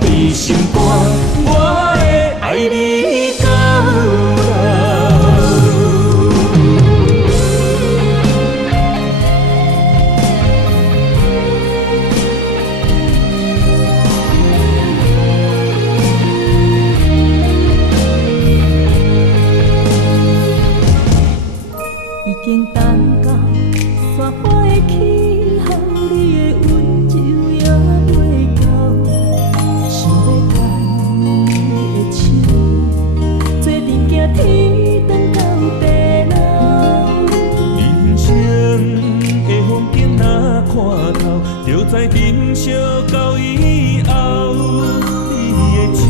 对心肝，我会爱你到老。已经等到山坡的气候，你的温柔也袂够。想要牵你的手，做阵行天长到地老。人生的风景若看透，就知珍惜到以后。你的情，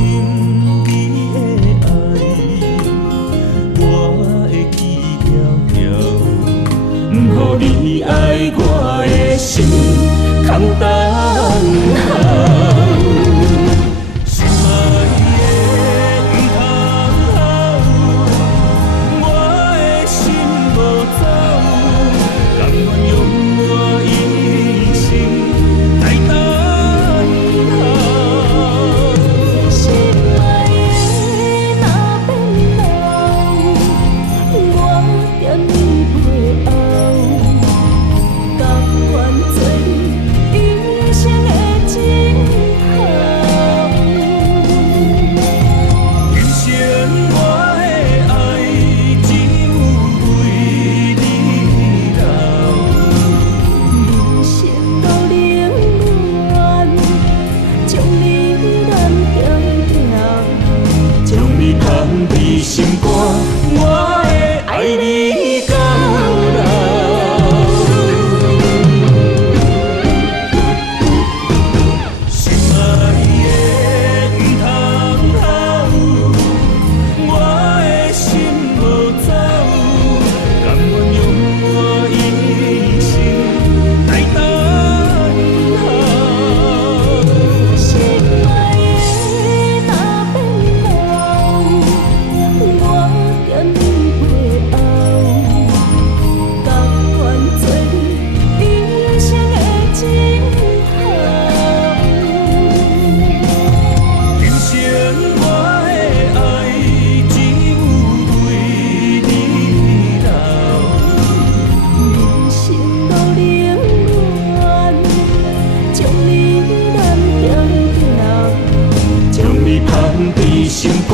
你的爱，我会记条条。不予你爱我的心空等候。心爱的不通好，我的心无走，甘愿用我一生来等候。心爱的若变老，我惦你背后。放在心肝，我会爱你到老。心爱的不通好，我的心无走，甘愿用我一生来等候。心爱的若变老，我惦你背后，甘愿做你一生的静候。今生我的爱只有为你留，人生路冷暖，将你揽条条，将你放在心肝。